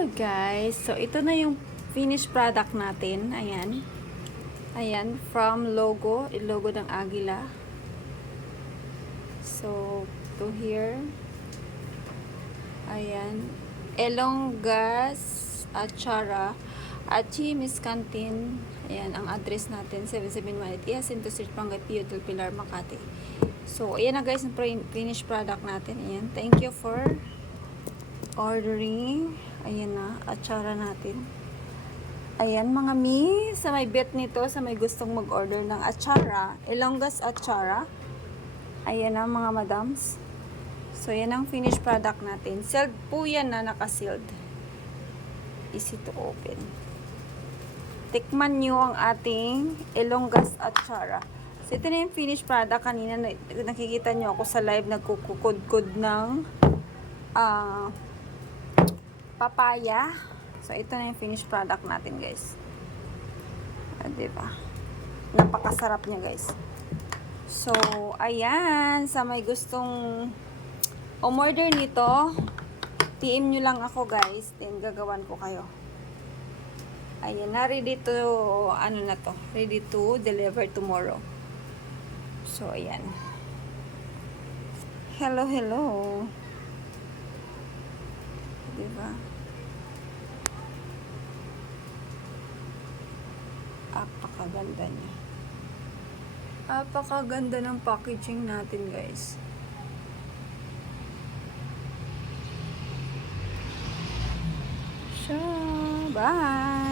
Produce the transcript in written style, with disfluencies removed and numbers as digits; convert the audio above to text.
Hello guys! So ito na yung finished product natin. Ayan. Ayan, from logo. Logo ng Agila. So, to here. Ayan. Elongas Achara Achi Miss Canteen. Ayan, ang address natin. 771 Jacinto Street, Pangasinan, Del Pilar, Makati. So, ayan na guys, yung finished product natin. Ayan. Thank you for ordering. Ayan na, atsara natin. Ayan mga mi, sa may bet nito, sa may gustong mag-order ng atsara, Elongas atsara. Ayan na mga madams. So, yan ang finished product natin. Sealed po yan na, naka-sealed. Easy to open. Tikman nyo ang ating Elongas atsara. So, ito na yung finished product. Kanina nakikita nyo ako sa live nagkukukod-kod ng papaya. So, ito na yung finished product natin, guys. Diba? Napakasarap niya, guys. So, ayan. Sa may gustong umorder nito, PM nyo lang ako, guys. Then, gagawan ko kayo. Ayan na. Ready to, ano na to? Ready to deliver tomorrow. So, ayan. Hello, hello. Diba? Apakaganda niya. Apakaganda ng packaging natin, guys. Bye!